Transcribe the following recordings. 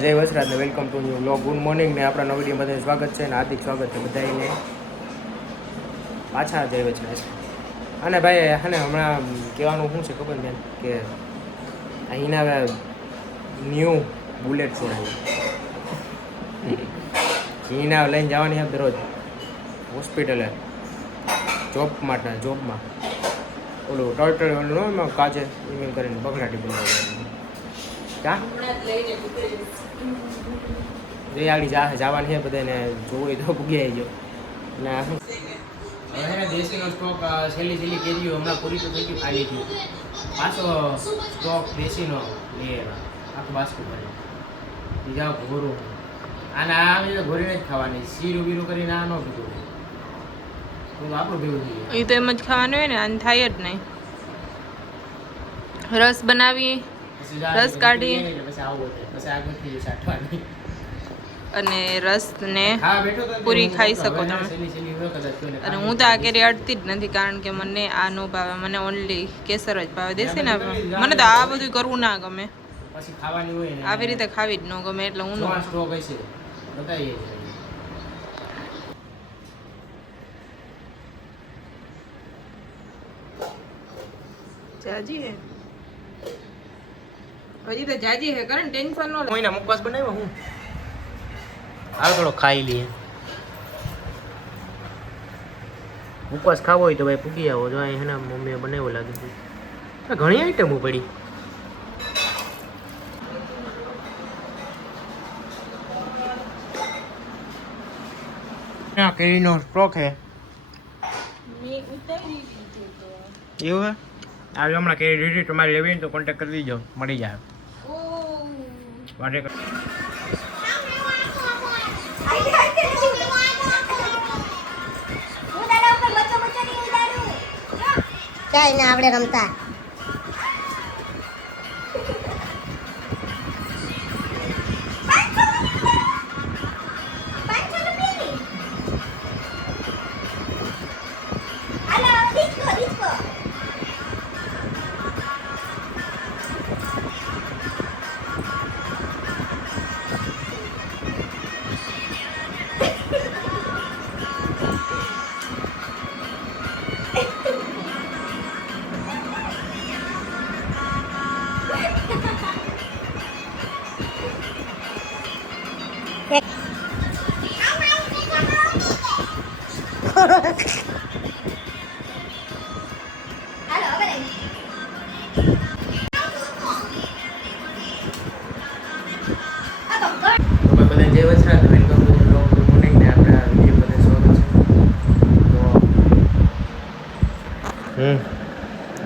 જય વસરાજ ને welcome to new vlog. Good morning ને આપણા નવા વિડીયો બધાને સ્વાગત છે ને હાર્દિક સ્વાગત છે બધાને પાછા જય વસરાજ. અને ભાઈ હા ને હમણાં કહેવાનું શું છે ખબર ને કે અહીંના ન્યૂ બુલેટ છોડાવી અહીંના લઈને જવાની હતી દરરોજ હોસ્પિટલે જોબમાં ઓલું ટર્ટલ ઓલું એમાં કાચે એમ કરીને બગડાટી બનાવવાની ક્યાં રેયાળી જવાની છે બધાને જોવું તો પૂગી આવી ગયો અને હવે દેશીનો સ્ટોક છેલ્લી કેરીઓ હમણાં પૂરી તો થઈ ગઈ ખાલી થયું પાછો સ્ટોક દેશીનો લઈ આખું બાસ્કું કરી જાઓ ઘોરું આને આ ઘોરીને જ ખાવાની શીરું બીરું કરીને આ ન કીધું આપણું ભેવું જોઈએ એ તો એમ જ ખાવાનું હોય ને આને થાય જ નહીં. રસ બનાવી રસ કાઢી અને રસ ને પૂરી ખાઈ શકો તમે. અને હું તો આ કેરી અડતી જ નથી કારણ કે મને આ નો ભાવે, મને ઓનલી કેસર જ ભાવે દેશી ને. મને તો આ બધું કરવું ના ગમે, આવી રીતે ખાવી જ ન ગમે એટલે હું જાજી હે હજી તો જાજી હે કારણ ટેન્શન નો લે. કોઈના મુખવાસ બનાવ્યો હું આ થોડો ખાઈ લઈએ. મુખવાસ ખાવો હોય તો ભાઈ પૂગી આવો. જો અહીં એના મમ્મીએ બનાવ્યો લાગે છે. ઘણી આઈટમો પડી. કેરીનો સ્ટોક હે એવું હે. આજે હમણાં કેરી રીટી તમારે લેવી ને તો કોન્ટેક્ટ કરી દીજો, મળી જાય. કાંઈ ના આપણે રમતા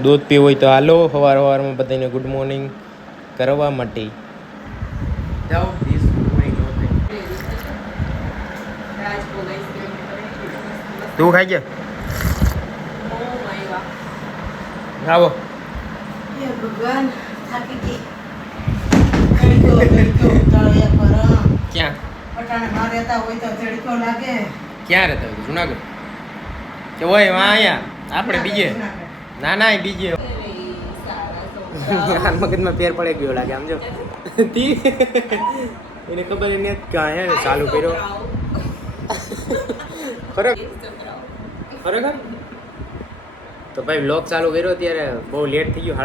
દૂધ પીવું હોય તો હાલો સવારમાં બધાને ગુડ મોર્નિંગ કરવા માટે જાઓ. તું ખાઈ ગયા આવો. ભગવાન થાકી ગઈ. ક્યાં રહેતા હોય તો તડકો લાગે. ક્યાં રહેતા હોય? જુનાગઢ કે હોય અહીંયા આપણે બીજે? ના બીજે. મગજમાં ફેર પડે ગયો લાગે આમ જો. એને ખબર એને ક્યાં હે ચાલુ કર્યો ખરેખર. તો ભાઈ વ્લોગ ચાલુ કર્યો ત્યારે બહુ લેટ થઈ ગયું.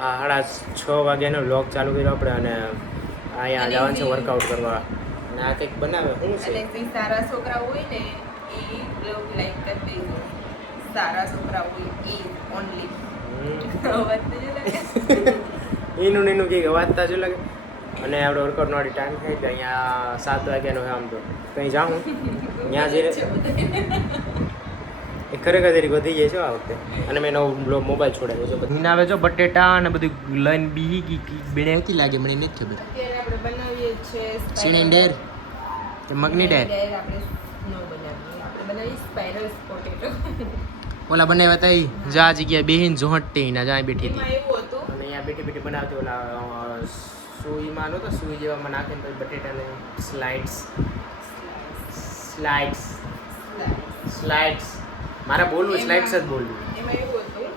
6:30 વાગ્યાનો વ્લોગ ચાલુ કર્યો આપણે. અને અહીંયા જવાનું છે વર્કઆઉટ કરવા. અને આ કંઈક બનાવે શું છે? સારા છોકરા હોય ને એ બ્લોગ લાઈક કરી દેજો. સારા છોકરા હોય એ ઓનલી એનું કંઈક વાંચતા શું લાગે. અને આપણે વર્કઆઉટનો ટાઈમ થાય તો અહીંયા 7 વાગ્યાનો છે. આમ તો કંઈ જાઉં ત્યાં જઈને એ ખરેખર તરીકે વધી જાય છે આ વખતે. અને મેં નવો મોબાઈલ છોડાવ્યો છે. બધું આવે છે બટેટા અને બધું લઈને બીજી બેને હતી લાગે મને નથી ખબર. આપણે બનાવીએ છીએ સીણી ડેર કે મગની ડેર. આપણે બનાવીએ સ્પાઇરલ પોટેટો. ઓલા બનાવ્યા હતા જા જગ્યાએ બેહીને ઝોંટતી ના જ્યાં બેઠી હતી. એમાં એવું હતું અને અહીંયા બેઠી બનાવતી ઓલા સુઈમાં નહોતો સુઈ જેવામાં નાખીને પછી બટેટાને સ્લાઇડ્સ મારા બોલવું સ્લાઇડ્સ જ બોલવું. એમાં એવું હતું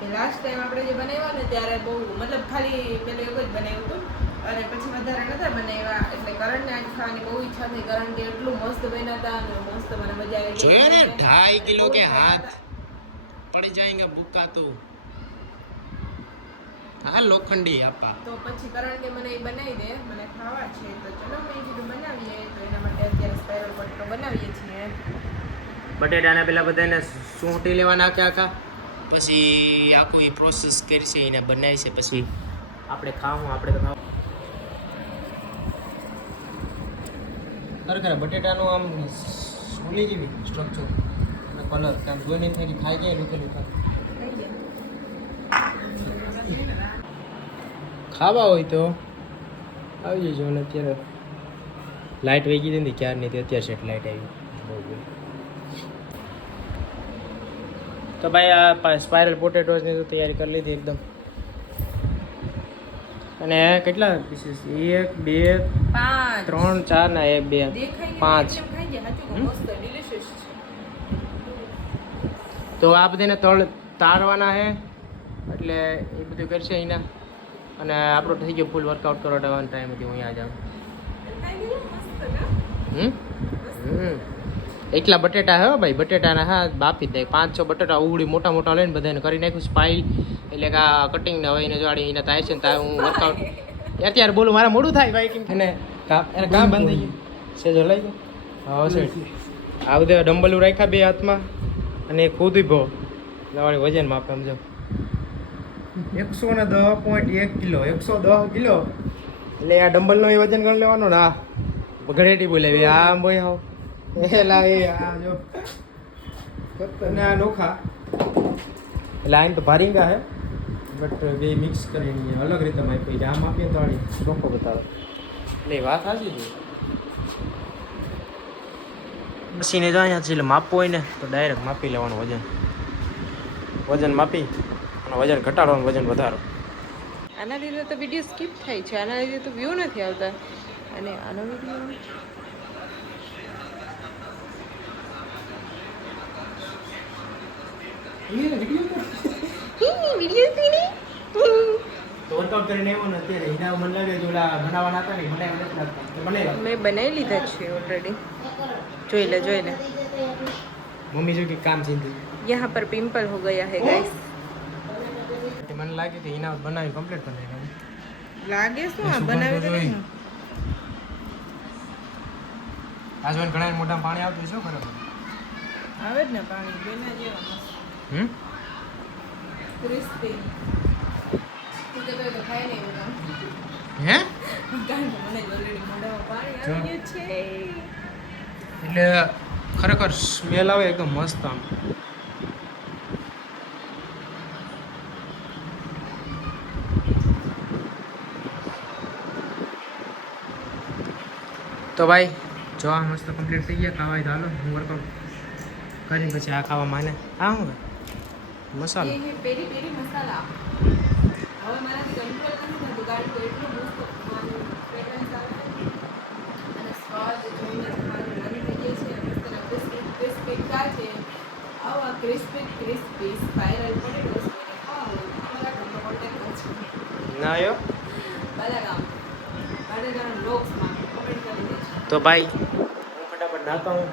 કે લાસ્ટ ટાઈમ આપણે જે બનાવ્યા ને ત્યારે બહુ મતલબ ખાલી પેલું એવું જ બનાવ્યું હતું અને પછી વધારે નતા બનાવ્યા એટલે કરણને આજ ખાવાની બહુ ઈચ્છા થઈ કારણ કે એટલું મસ્ત બન્યા હતા અને મસ્ત મને મજા આવી ગઈ. જોયો ને અને 2.5 કિલો કે બહુ જ હાથ બનાવ્યા પડી જાएंगे ભૂકા તો હા લોખંડી આપા. હતા. તો પછી કરણ કે મને એ બનાવી દે મને ખાવા છે તો ચલો મેં કીધું બનાવીએ તો એના માટે અત્યારે સ્પાઇરલ પોટેટો બનાવીએ છીએ. બટેટાને પેલા બધાને સૂંટી લેવાના આખા પછી આખું એ પ્રોસેસ કરશે એને બનાવી છે પછી આપણે ખાવું આપણે તો ખાવું ખરેખર બટેટાનું આમ ઓલી જેવી સ્ટ્રક્ચર અને કલર આમ જોઈને થાય કે ખાઈ જાય લુકે લુકા ખાવા હોય તો આવી જજો. અને અત્યારે લાઇટ વહી ગઈ હતી ને ક્યારની તે અત્યારે સેટ લાઇટ આવી બહુ. તો ભાઈ આ સ્પાઇરલ પોટેટોઝની તો તૈયારી કરી લીધી એકદમ. અને કેટલા પીસીસ 1 2 5 3 4 ના 1 2 5 ખાઈ જાય હાચું મસ્ત ડિલિશિયસ છે. તો આ બધાને તળ તારવાના છે એટલે એ બધું કરશે અહીંના. અને આપણો થઈ ગયો ફૂલ વર્કઆઉટ કરવાનો ટાઈમ હતી હું અહીંયા જાઉં. એટલા બટેટા હે ભાઈ બટેટાના હા બાફી દે 5-6 બટેટા ઉગડી મોટા મોટા લઈને બધાને કરી નાખ્યું સ્પાઇલ એટલે કે આ કટિંગ ને હવે એને જોડી એને થાય છે ને ત્યાં હું વર્કઆઉટ અત્યારે બોલું મારે મોડું થાય ભાઈ કેમ એને કામ બંધ થઈ ગયું સેજો લઈ ગયો હા સેટ આ બધા ડમ્બલ રાખ્યા 2 હાથમાં અને ખુદ ઉભો લવાળી વજન માપે સમજો 110.1 કિલો 110 કિલો એટલે આ ડમ્બલનો વજન ગણ લેવાનો ને આ ઘડેટી બોલાવી આમ બોય આવ એલા એ આ જો અને આ નોખા એટલે આઈને તો ભારીંગા હે બટ બે મિક્સ કરીને અલગ રીતે માપી આમ આપીએ તો આની ચોખ્ખો બતાવે એટલે વાત સાચી છે. મશીને જો અહીંયા એટલે માપવું હોય ને તો ડાયરેક્ટ માપી લેવાનું વજન માપી અને વજન ઘટાડવાનું વજન વધારો. આના લીધે તો વિડીયો સ્કીપ થાય છે આના લીધે તો વ્યૂ નથી આવતા અને આનો વિડીયો વર્કઆઉટ કરીને આવ્યો ને અત્યારે હિના મન લાગે જો ઓલા બનાવવાના હતા ને બનાવી નથી લાગતા બનાવ્યા મેં બનાવી લીધા છે ઓલરેડી જોઈ લે મમ્મી જો કે કામ ચીંધી यहाँ पर पिंपल हो गया है गाइस મને લાગે કે હિના બનાવી કમ્પ્લીટ કરી નાખી. લાગે શું આ બનાવી તો નહીં આજવાન ઘણા મોટા પાણી આવતું શું કરે આવે જ ને પાણી બેના જેવા હમ ક્રિસ્પી તું તો ખાઈ નહીં બધા હે કારણ કે મને ઓલરેડી મોઢામાં પાણી આવી ગયું છે એટલે ખરેખર સ્મેલ આવે એકદમ મસ્ત આમ. તો ભાઈ જો આ મસ્ત કમ્પ્લીટ થઈ ગયા ખાવા તો હાલો હું વર્કઆઉટ કરીને પછી આ ખાવા માને આ શું મસાલો ये है पेरी पेरी मसाला હવે મારાથી કંટ્રોલ નથી થતું કારણ કે એટલું મસ્ત ફ્રેગ્રન્સ આવે અને સ્વાદ જોઈને ખાવાનું મન થઈ જાય છે મસ્ત ક્રિસ્પી થાય છે આવા ક્રિસ્પી સ્પાઇરલ પોટેટોસ ખાવા હોય અમારા ઘરનો કોન્ટેક્ટ કરજો ના આવ્યો બાલાગામ બાલાગામ બ્લોગ્સમાં કમેન્ટ કરી દેજો. તો ભાઈ હું ફટાફટ નાતા હું